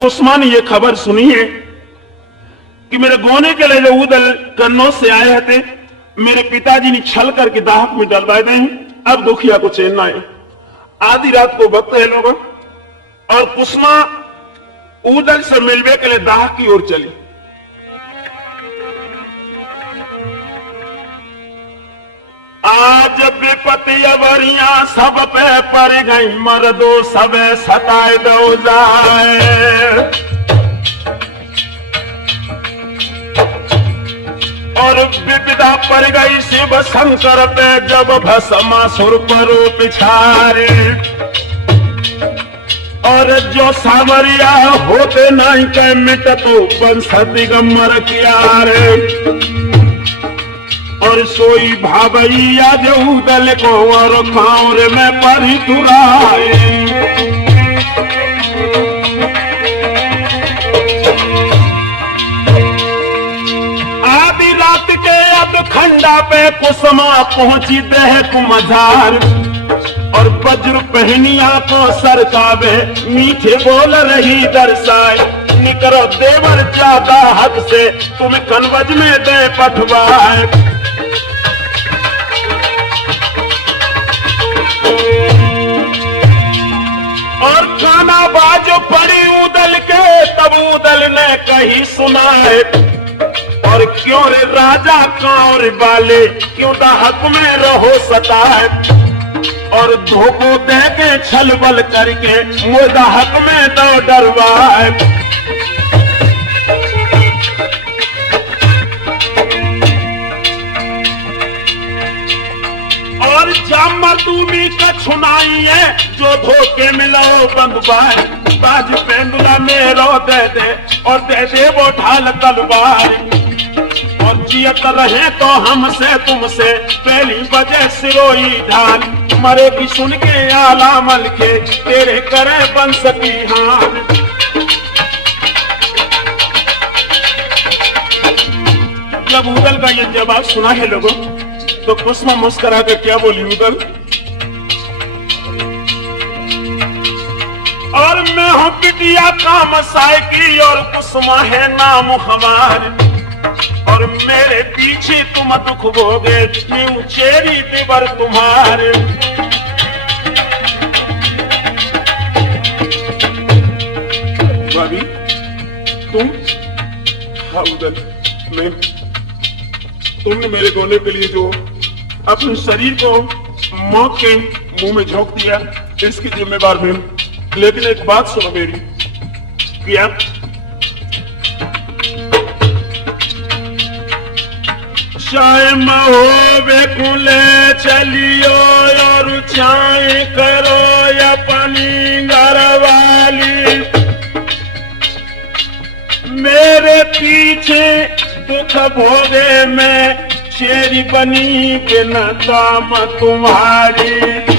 उस्मान ये खबर सुनी है कि मेरे गोने के लिए जो उदल कन्नौज से आए थे, मेरे पिताजी ने छल करके दाहक में डलवाए थे। अब दुखिया को चैन ना है। आधी रात को वक्त है लोगों, और कुसमा उदल से मिलवे के लिए दाहक की ओर चली। आज विपत्ति अवरिया सब पे पड़ गई, मर्दो सब सताए दो जाए। और विपदा पड़ गई शिव शंकर पे, जब भस्मासुर पर पिछारे। और जो सामरिया होते नहीं के मिट तो वंश दिगंबर किया रे। और सोई भावैया जो उदल को और खाऊर में परी तुराए। आधी रात के अब खंडा पे कुसमा पहुंची देह कुमझार। और वज्र पहनिया को सरकावे, मीठे बोल रही दर्शाए। निकरो देवर ज्यादा हद से, तुम कनवज में दे पठवाए। और खाना बाजो पड़ी उदल के, तब उदल ने कही सुनाए। और क्यों रे राजा कांवर वाले, क्यों दाहक में रहो सताए। और धोखो दे के छल बल करके, मुझ दाहक में दो डरवाए। और जामा तुम्ही कछुनाई है, जो धोखे मिलो बंदबार। बाज पेंडुला मेरो दे दे, और दे दे वो ढाल तलवार। और जियत रहे तो हमसे तुमसे, पहली बजे सिरोई ढाल। मरे भी सुन के आला मल के, तेरे करे बंस की हाल। जब उदल का ये जवाब सुना है लोगों, तो कुसमा मुस्कुरा कर क्या बोली उदल? और मैं हूं बिटिया काम साय की, और कुसमा है नाम हमार। और मेरे पीछे तुम दुख भोगे, न्यू चेरी देवर तुम्हारे। भाभी तुम? हाँ उदल, मैं। तुमने मेरे गोले के लिए जो अपने शरीर को मौत के मुंह में झोंक दिया, इसकी जिम्मेवार मैं। लेकिन एक बात सुनो मेरी, क्या चाहे महोबे कुले चलियो, और चाहे करो अपनी घरवाली। मेरे पीछे दुख भोगे में, शेरी बनी बिना दाम तुम्हारी।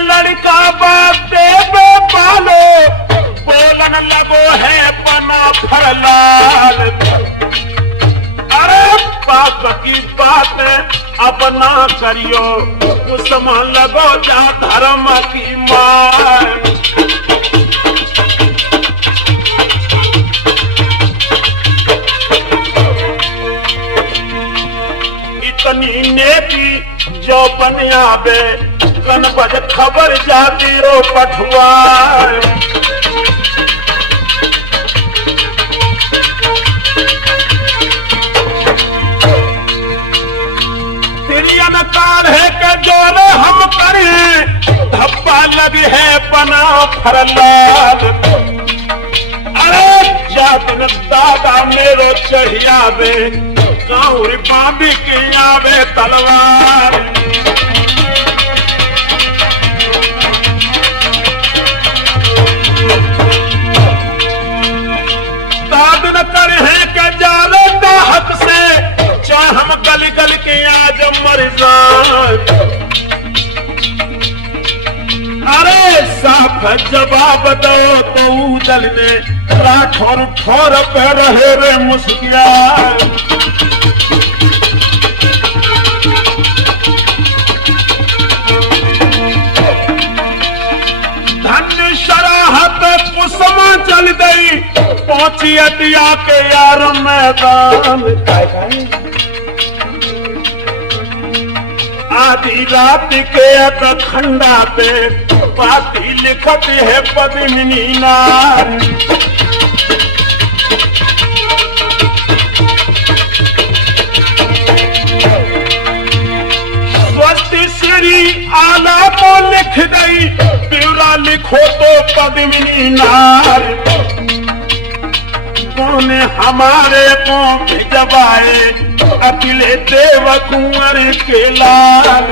लड़का बाप देवे पालो, बोलन लगो है पना फरलाल। अरे बाप की बात अपना करियो, कुसमा लगो जा धर्म की मार। इतनी नेकी जो बन आवे, कनबज खबर जाती रो पठवार। तिरियन कार है के जोर हम करें, धब्बा लगी है पना फरलाल। अरे जातिन दादा मेरो चढ़ियावे, काउरी बाबी की आवे तलवार। कर है के जाले दाहक से, चाहे हम गल गल के आज मर जाए। अरे साफ जवाब दो तो उदल ने राठौर ठोर पे रहे रे मुस्किया। धन्य शराहत कुसमा चल गई, पहुंची अटिया के यार मैदान। आधी रात के खंडा पे पाती लिखत है पद्मिनी नार। स्वस्ति श्री आला को लिख गई, ब्यौरा लिखो तो पद्मिनी नार। कौन हमारे को भिजवाए अकेले देव कुंवर के लाल।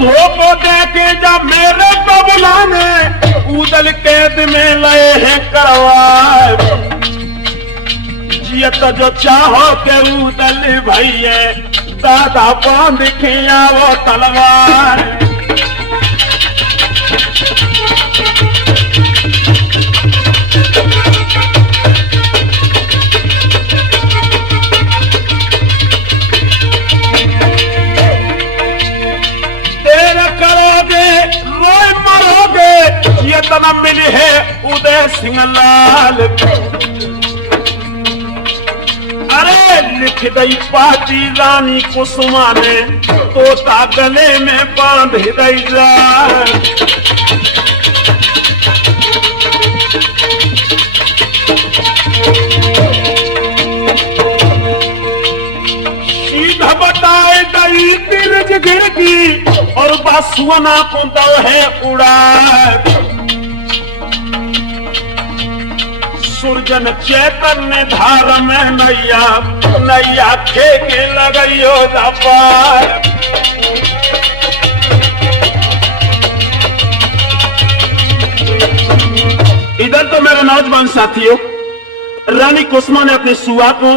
धोखो देके जब मेरे बबला ने उदल कैद में लए हैं करवाए। जियत जो चाहो के उदल भैया दादा बांध के आवो तलवार। तेरा करोगे रोए मरोगे, ये तना मिली है उदय सिंह लाल। अरे लिख दई पाची रानी कुसुमा ने, तोता गले में बांध दई जा। सीधा बताए दई तिरज गिर की, और बासुअना को दो है उड़ा। सुरजन चैतन्य धार में नैया, नैया खेके लगइयो दपार। इधर तो मेरे नौजवान साथियों, रानी कुसुमा ने अपने सुआ को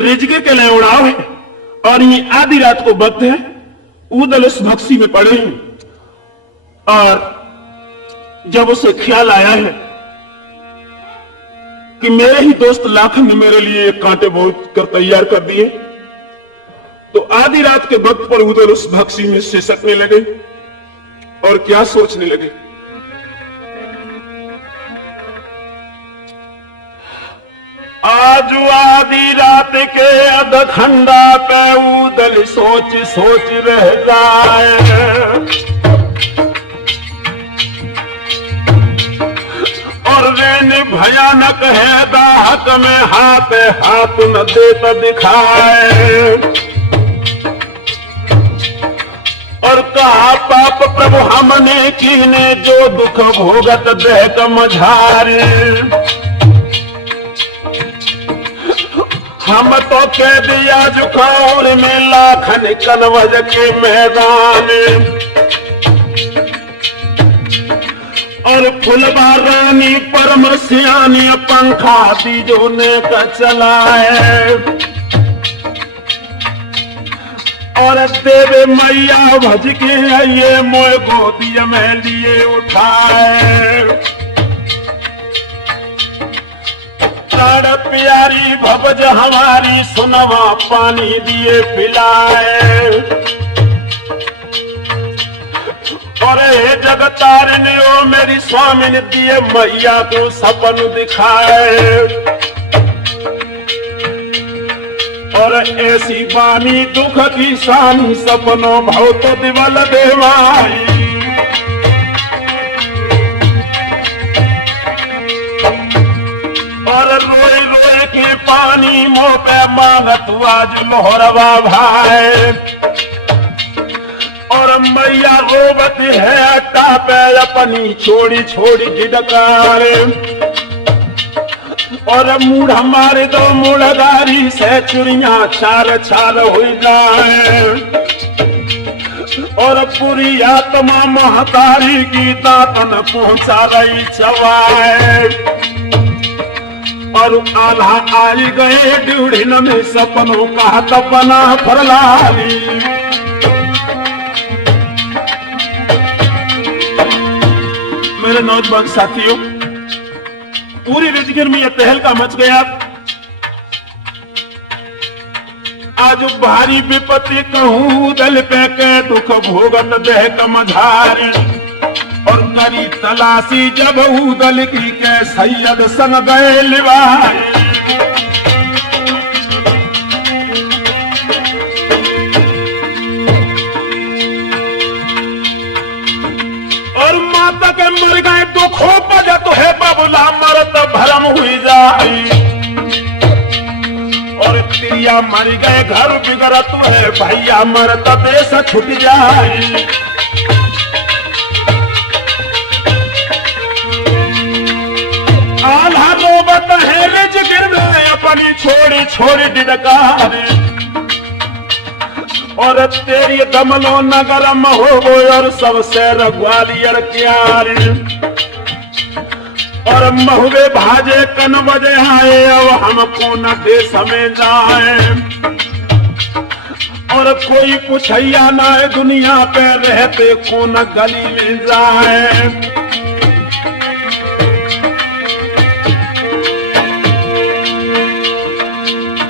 रिजगे के लिए उड़ाओ है, और ये आधी रात को वक्त है, उदल उस भक्सी में पड़े हैं। और जब उसे ख्याल आया है कि मेरे ही दोस्त लाखन ने मेरे लिए कांटे बहुत कर तैयार कर दिए, तो आधी रात के वक्त पर उधर उस भक्सी में सिसकने लगे और क्या सोचने लगे। आज आधी रात के अधखंडा पे उदल सोच सोच रह जाए। और रेन भयानक है दाहक में हाथ हाथ न देता दिखाए। और कहा पाप प्रभु हमने कीने, जो दुख भोगत देख मझारे। हम तो कह दिया जुखौर में लाखन कनवज के मैदान। और फुलवा रानी परम सियानी पंखा दीजो ने का चलाए। और देवे मैया भज के आइए मोए गोदी में लिए उठाए। प्यारी भवज हमारी सुनवा पानी दिए पिलाए। और जगतारिणी ओ मेरी स्वामी ने दिए मैया को सपन दिखाए। और ऐसी बानी दुख की शानी सपनों बहुत दिवल देवाई। और रोए रोए के पानी मोह पे मांगत आज लोहरवा भाई। और मैया रोबत है अट्टा पे अपनी छोड़ी छोड़ी गिडकारे। और मूढ़ हमारे दो मूढ़दारी से चुरिया चार चार हो जाए। और पूरी आत्मा महतारी की दातन पहुंचा रही चवाए। और आल्हा आई गए ड्यूढ़िन में सपनों का तपना फरलाली। मेरे नौजवान साथियों, पूरी रिजगिर में यह तहलका मच गया। आज भारी विपत्ति कहूँ दल पे के दुख भोगत देह कमझार, और करी तलाशी जब दल की के सैयद संग गए लिवार। और माता के मर गए दुखों पर तो है बबुला मरत भरम हुई जाए, और तिरिया मर गए घर बिगड़त है भैया मरत देश छूट जाए। आल्हा रोबत है रिजगिर में अपनी छोड़ी छोड़ी डिडकार, और तेरी दमलो नगरम हो गो और सबसे ग्वालियर क्यार, और महुए भाजे कन बजे आए अब हमको न देश में जाए, और कोई पुछैया ना दुनिया पे रहते को न गली में जाए।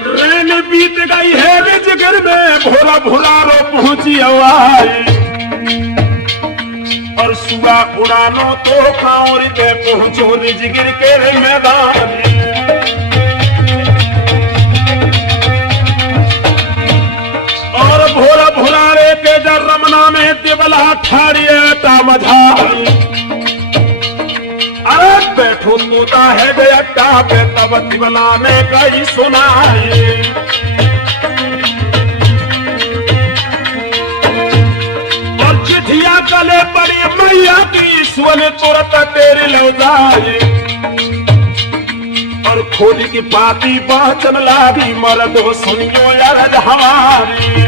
रेन बीत गई है रिजगिर में भोला भोला रो पहुंची हवाई, और सुबह उड़ानो तो कांवरी पे पहुंचो रिजगिर के मैदान। और भोला भोला रे के जर रमना में दिवला ठाड़िए मझाई, अरे बैठो तोता है गया पे तब दिवला ने कही सुनाई। और चिट्ठिया गले पड़ी मैया की सुन तुरंत तेरे लो जाए, और खोदी की पाती बाचन लागी मर्द हो सुनियो यार हमारी।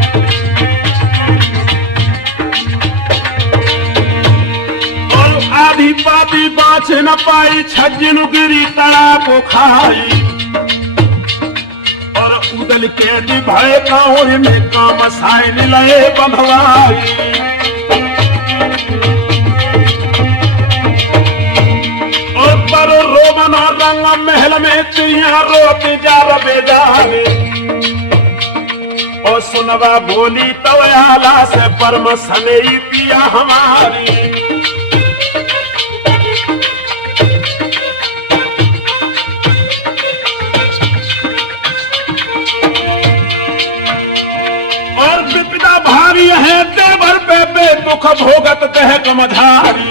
आधी पाती बाँच न पाई छज्जन गिरी तड़ा को खाई, और उदल के दिभाए कांवर में काम साई लए बंधवाई। और पर रोमन और रंग महल में चिड़िया रोती जा बेजारे, और सुनवा बोली तो आला से परम सने पिया हमारी। है देवर पे दुख भोगत कह कमझारी,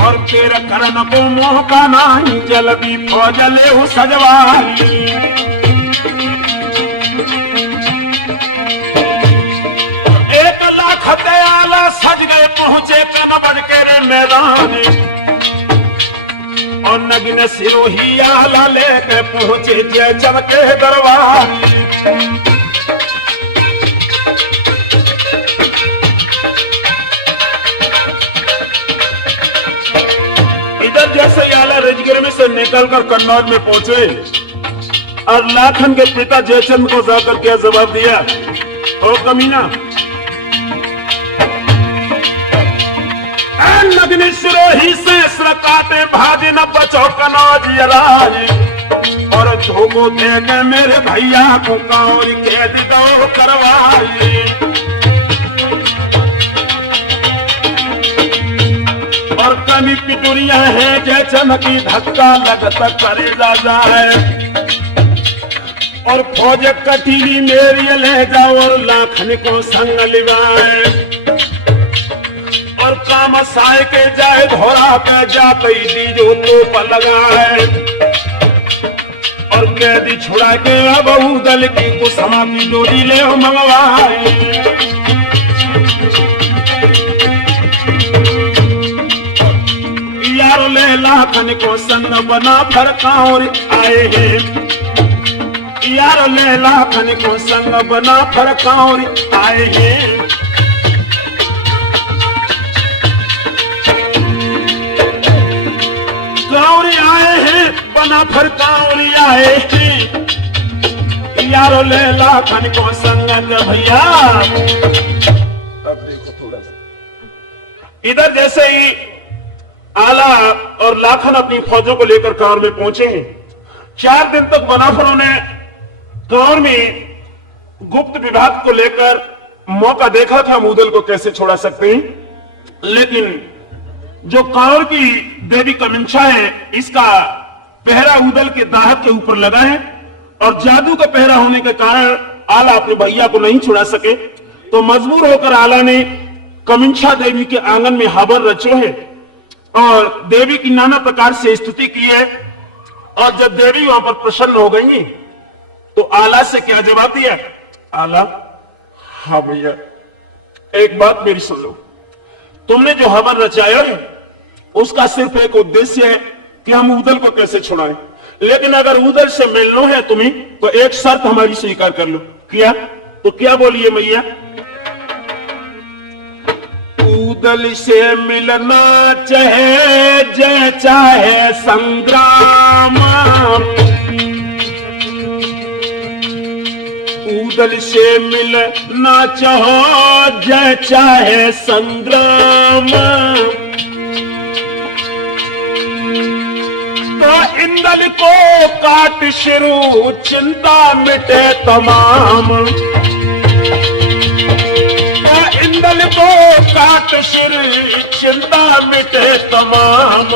और तेरा करन को मोह का नाही जल्दी फौजले हो सजवारी। एक लाख दयाला सज गए पहुंचे कन बज के रे मैदान, और नगिन सिरोही आला लेके पहुंचे जयचंद के दरबार। जैसे आला रिजगिर में से निकलकर कन्नौज में पहुंचे, और लाखन के पिता जयचंद को जाकर क्या जवाब दिया, ओ कमीना नग्न सिरोही से काटे भाजी न बचो कन्नौज राज, और धोखो देने मेरे भैया को कांवर के दो करवाई। और कमी पिटुरिया है जयचंद की धक्का लगत करे जा जाए, और फौज कटीली मेरी ले जाओ और लाखन को संग लिवाए, और काम साय के जाए घोड़ा पे जाते दी जो तोप लगाए, और कैदी छुड़ा के अब दल की कुसमा की डोरी ले मंगवाए। यारो ले लाखन को संग बना फरकाउर आए हैं, यारो ले लाखन को संग बना फरकाउर आए हैं। काउरी आए हैं बना फरकाउर आए हैं, यारो ले लाखन को संग भैया। अब देखो थोड़ा सा इधर, जैसे ही आला और लाखन अपनी फौजों को लेकर कांवर में पहुंचे हैं। 4 दिन तक मुनाफरों ने कांवर में गुप्त विभाग को लेकर मौका देखा था हम उदल को कैसे छोड़ा सकते हैं, लेकिन जो कांवर की देवी कमिंछा है इसका पहरा उदल के दाहक के ऊपर लगा है और जादू का पहरा होने के कारण आला अपने भैया को नहीं छुड़ा सके। तो मजबूर होकर आला ने कमिंछा देवी के आंगन में हवन रचो है और देवी की नाना प्रकार से स्तुति की है। और जब देवी वहां पर प्रसन्न हो गई तो आला से क्या जवाब दिया? आला, हाँ भैया, एक बात मेरी सुन लो। तुमने जो हवन रचाया है उसका सिर्फ एक उद्देश्य है कि हम उदल को कैसे छुड़ाएं, लेकिन अगर उदल से मिलना है तुम्हें तो एक शर्त हमारी स्वीकार कर लो। क्या? तो क्या बोलिए मैया? उदल से मिलना चाहे जय चाहे संग्राम, उदल से मिलना चाहो जय चाहे संग्राम, तो इंदल को काट शुरू चिंता मिटे तमाम, तो इंदल को काट शुरू चिंता मिटे तमाम।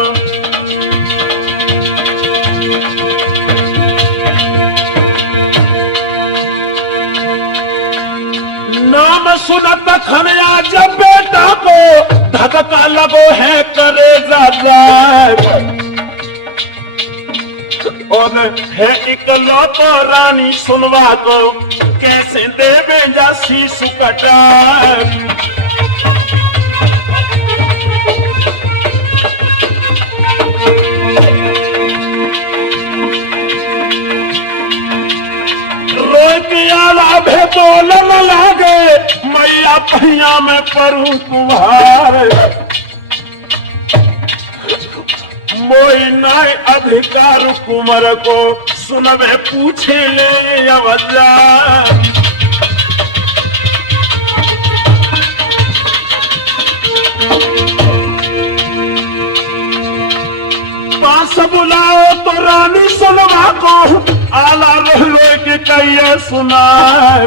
नाम सुनत खनिया जब बेटा को धक्का लगो है करे ज़ाज़ा, और है इकलौतो रानी सुनवा को कैसे देवे जा शीशु कटा। लाभे बोलन लागे मैया पहिया में परू तुम्हारे, मोई नाय अधिकार कुंवर को सुनवे पूछे ले अवजा। पास बुलाओ तो रानी सुनवा को आला रोलो के कहिए सुनाए,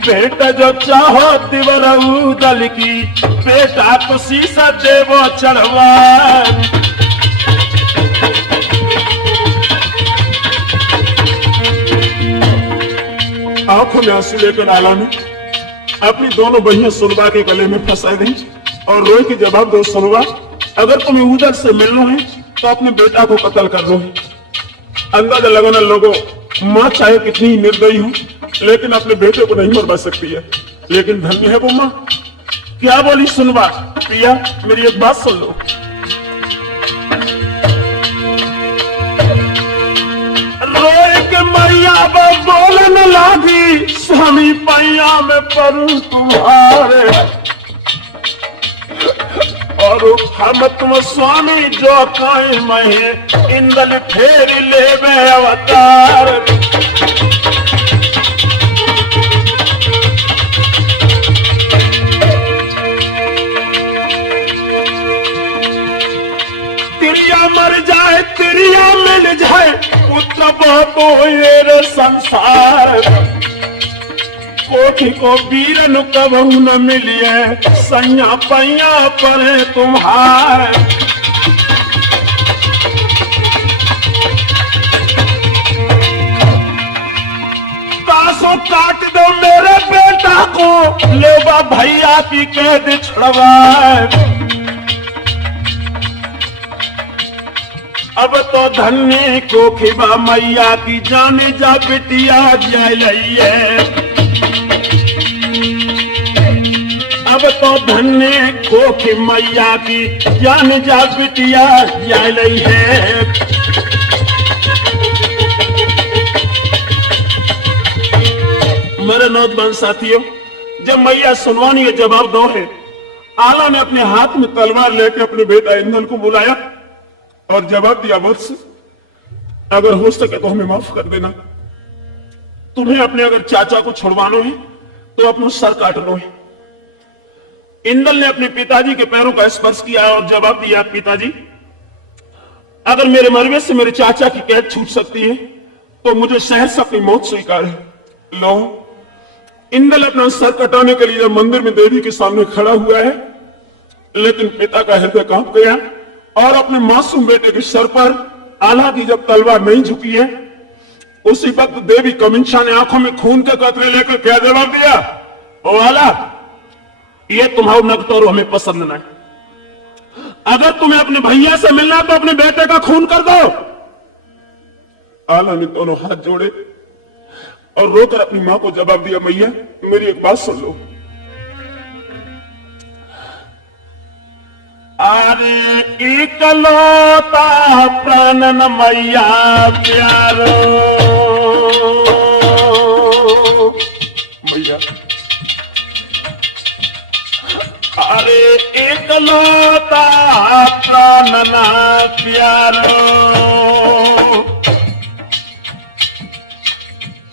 बेटा जो चाहो दिवर उदल की बेटा को शीशा देवो चढ़वा। आंखों में आंसू लेकर आला ने अपनी दोनों बहियां सुनवा के गले में फंसा दी और रोए के जवाब दो, सुनवा अगर तुम्हें उदल से मिलना है तो अपने बेटा को कत्ल कर दो। अंदाजा लगाना लोगों, माँ चाहे कितनी निर्दयी हो लेकिन अपने बेटे को नहीं मरवा सकती है, लेकिन धन्य है वो माँ। क्या बोली सुनवा? प्रिया मेरी एक बात सुन लो। रोए के मैया बोलन लागी स्वामी पैया में परू तुम्हारे, और हम तुम स्वामी जो काई महे इंदल फेर लेवे अवतार। तिरिया मर जाए तिरिया मिल जाए पुत्र बहुत ये संसार, कोठी को वीरन कबहू न मिलिए सैया पैया पर तुम्हार। कासो काट दो मेरे बेटा को लेवा भैया की कैद छुड़वाए। अब तो धन्य को खिबा मैया की जाने जा बिटिया जाए लइए, अब तो धन्य कोखी मैया की जान जा बिटिया जाए लई है। मेरे नौजवान साथियों, जब मैया सुनवानी का जवाब दो है, आला ने अपने हाथ में तलवार लेकर अपने बेटा इंदल को बुलाया और जवाब दिया, वत्स अगर हो सके तो हमें माफ कर देना। तुम्हें अपने अगर चाचा को छुड़वाना है तो अपना सर काटना है। इंदल ने अपने पिताजी के पैरों का स्पर्श किया और जवाब दिया, पिताजी अगर मेरे मरवे से मेरे चाचा की कैद छूट सकती है तो मुझे शहर से अपनी मौत स्वीकार है। लो, इंदल अपना सर कटाने के लिए जब मंदिर में देवी के सामने खड़ा हुआ है, लेकिन पिता का हृदय कांप गया और अपने मासूम बेटे के सर पर आला की जब तलवार नहीं झुकी है, उसी वक्त देवी कमिंशा ने आंखों में खून के कतरे लेकर क्या जवाब दिया, ओ आला ये तुम्हारा नगतौर हमें पसंद नहीं, अगर तुम्हें अपने भैया से मिलना तो अपने बेटे का खून कर दो। आला ने दोनों हाथ जोड़े और रोकर अपनी मां को जवाब दिया, मैया मेरी एक बात सुन लो। अरे इकलौता प्राणन मैया प्यारो, मैया अरे इकलौता प्राणना प्यारो,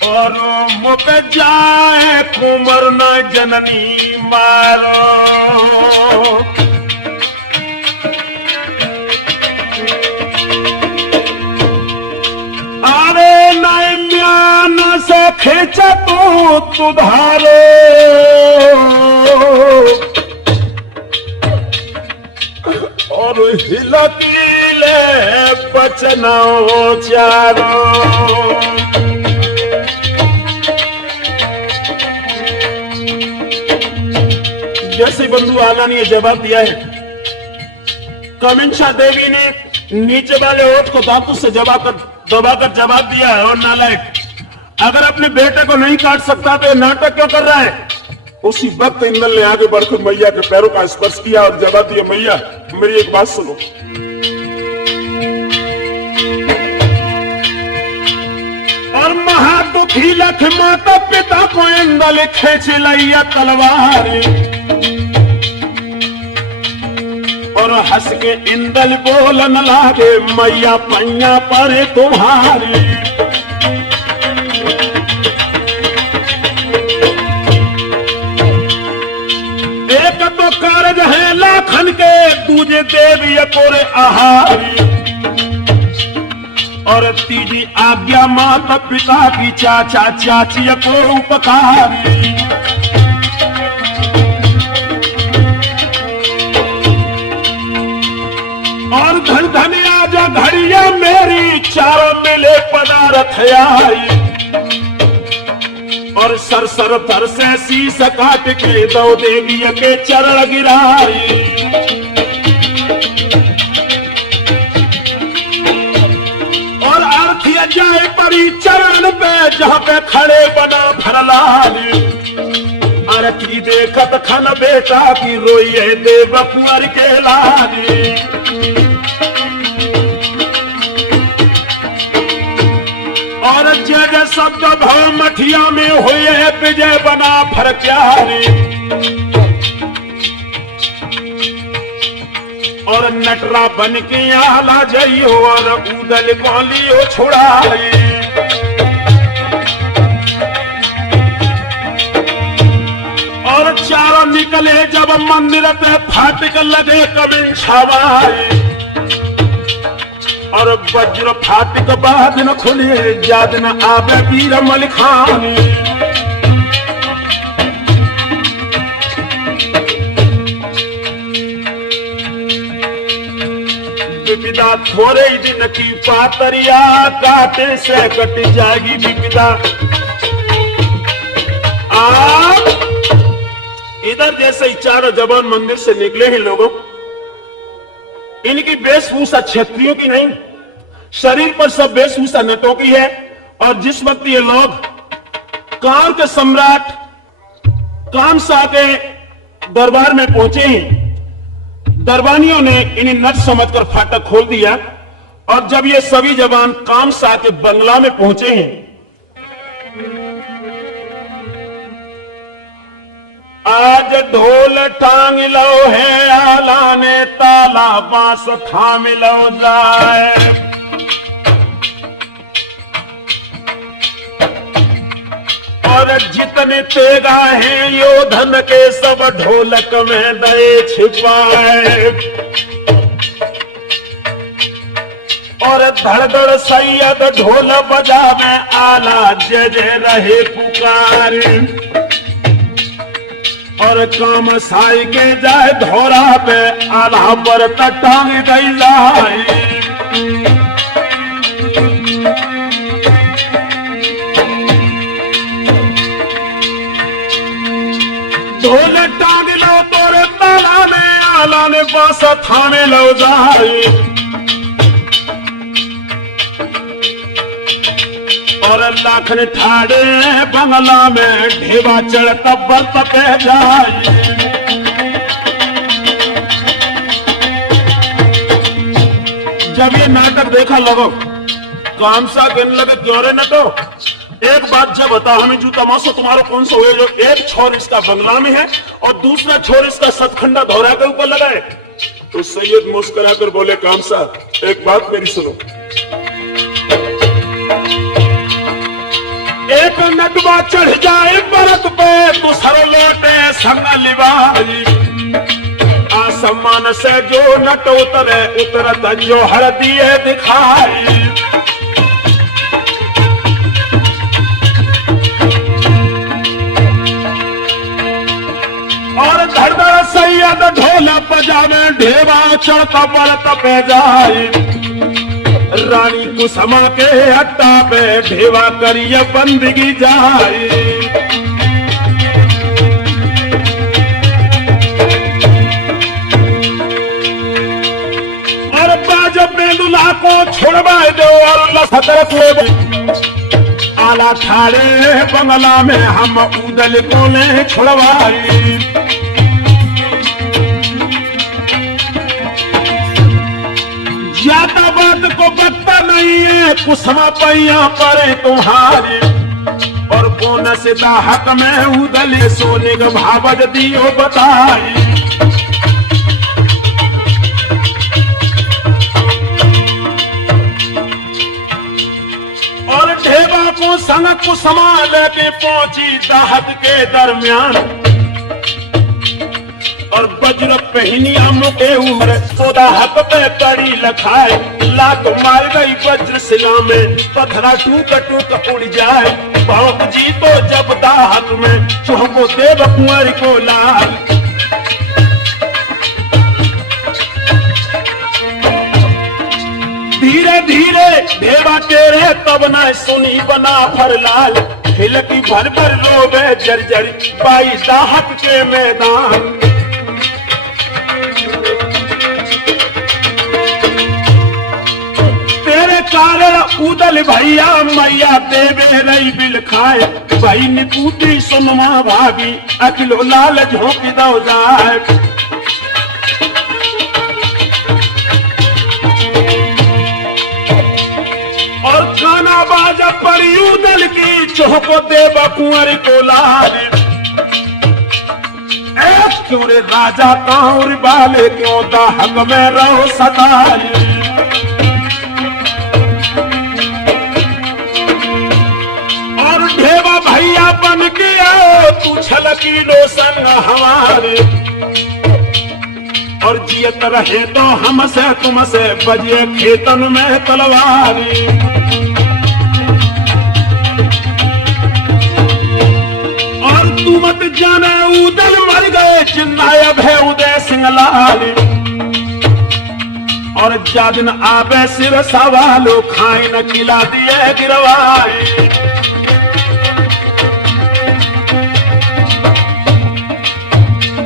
और मुख जाए कुमर न जननी मारो। अरे नैम्यान से खींच तू तुधारो, और हिलकीले बचना चारो। जैसे बंधु आला ने जवाब दिया है, कमिंशा देवी ने नीचे वाले ओठ को दांतों से दबाकर जवाब दिया है, और नालायक अगर अपने बेटे को नहीं काट सकता तो ये नाटक क्यों कर रहा है। उसी वक्त इंदल ने आगे बढ़कर मैया के पैरों का स्पर्श किया और जवाब दिया, मैया मेरी एक बात सुनो। और महादुखी लख माता पिता को इंदल खींच लिया तलवार, और हंस के इंदल बोलन लागे, मैया पैया पर तुम्हारी। एक तो कारज है लाखन के, दूजे देवी कोरे आहारी, और तीजी आज्ञा माता पिता की, चाचा चाची को उपकारी। और धन धन आजा घड़िया मेरी, चारों मिले पदार्थ आई, और सर सर तर से शीस काट के दो देवी के चरण गिराई। और अर्थी जाए परी चरण पे, जहां पे खड़े बना भरलाली। अर्थी देखत खन बेटा की, रोइए देव कुंवर के लाली। और जय शब्द भाव मठिया में हुए विजय बना फरक्यारी। और नटरा बन के आला जइयो, और उदल को लियो छुड़ाई। और चारों निकले जब मंदिर पे, फाटक लगे कमिंशा बाई। और वज्र फाटक बाद न खुले, जाद न आवे वीर मलिखानी। विपदा थोड़े ही दिन की पातरिया, काटे से कट जाएगी विपदा। इधर जैसे ही चारों जवान मंदिर से निकले हैं लोगों, इनकी वेशभूषा क्षत्रियों की नहीं, शरीर पर सब वेशभूषा नटों की है। और जिस वक्त ये लोग कार के सम्राट कामसा के दरबार में पहुंचे हैं, दरबानियों ने इन्हें नट समझकर फाटक खोल दिया। और जब ये सभी जवान कामसा के बंगला में पहुंचे हैं, आज ढोल टांग लो है, आला ने ताला बांस थाम लो जाए। और और जितने तेगा हैं योधन के सब ढोलक में दए छिपाए। और धड़धड़ सैयद ढोल बजावे आला जय जय रहे पुकार। और काम साई के जाए धोरा पे आला पर टांग गई लाई। ढोल टांग लो तोरे ताला ने आला ने बस थामे लो जाई। और लाखन ठाड़े बंगला में ढेवा चढ़ता बर्त पे जाई। जब ये नाटक देखा लगो काम सा कहने लगे क्यों रे नटो, एक बात जब बता हमें जू तमाशा तुम्हारा कौन सा हुए जो एक छोर इसका बंगला में है और दूसरा छोर इसका सतखंडा धौरा के ऊपर लगा है। तो सैयद मुस्कुरा कर बोले काम साहब एक बात मेरी सुनो। एक नटवा चढ़ जाए बरत पे तो सर लौटे संग लिवाई। आसमान से जो नट उतरे उतरत जो हरदिए दिखाई। और धड़धड़ सैयद ढोल बजावे ढेवा चढ़ता बरत पे जाए। रानी कुसमा के अट्टा पे ढेवा करिए बंदगी जाए। और बाजब में दुल्हा को छोड़वा दो और लसकरत ले आला ठाड़े बंगला में हम उदल को ले छोड़वाई। ज्यादा बात को बकता नहीं है कुसमा पैया परे तुम्हारी। और कौन से दाहक में उदल सोने का भावज दियो बताई। और ढेबा को संग कुसमा लेके पहुंची दाहक के दरमियान। और वज्र पहनिया मुके उमर सोदा हक पे कड़ी लखाए। लात मार गई वज्र शिला में पत्थरा टूक टूक उड़ जाए। बहुत जी तो जब दाहक में चौको देव कुंवर को लाल। धीरे धीरे देवा तेरे तब न सुनी बना फरलाल। हिलकी भर भर रोवे जर्जर पाई दाहक के मैदान। कारण उदल भैया मैया देवे रही बिल खाए। भाई निकूती सुनमा भाभी अखिलो लाल झोंकी दो जाए। और खाना बाजा परी उदल की चौको देवा कुंवर को लाल। क्यों रे राजा कौर बाले क्यों दाहक में रहो सदारी। ढेवा भैया बन के आओ तू छलकी लो संग हमारे। और जियत रहे तो हमसे तुमसे बजे खेतन में तलवारी। और तू मत जाने उदल मर गए चिन्नायब है उदय सिंह लाल। और जादिन आबे सिर सवालो खाए न खिला दिए गिरवाई।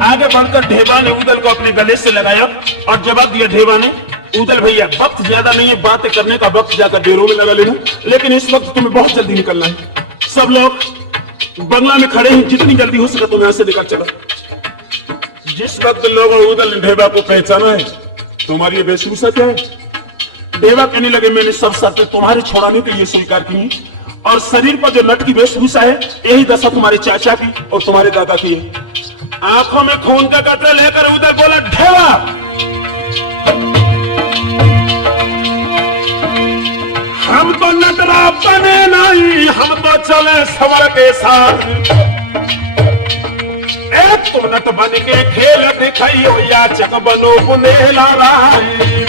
आगे बढ़कर ढेबा ने उदल को अपने गले से लगाया और जवाब दिया ढेबा ने उदल भैया वक्त ज्यादा नहीं है बातें करने का वक्त जाकर डेरों में लगा लेना। लेकिन इस वक्त तुम्हें बहुत जल्दी निकलना है। सब लोग बंगला में खड़े हैं जितनी जल्दी हो सके तुम यहाँ से निकल चलो। जिस वक्त लोगों उदल ने ढेबा को पहचाना है तुम्हारी वेशभूषा क्या है। ढेबा कहने लगे मैंने सब शर्तें तुम्हारे छोड़ाने के लिए स्वीकार की और शरीर पर जो लट की वेशभूषा है यही दशा तुम्हारे चाचा की और तुम्हारे दादा की है। आंखों में खून का कतरा लेकर उधर बोला ढेवा हम तो नटरा बने ना नहीं हम तो चले सवर के साथ। एक तो नट बन के खेल दिखाइयो या चक बनो बुनेला राई।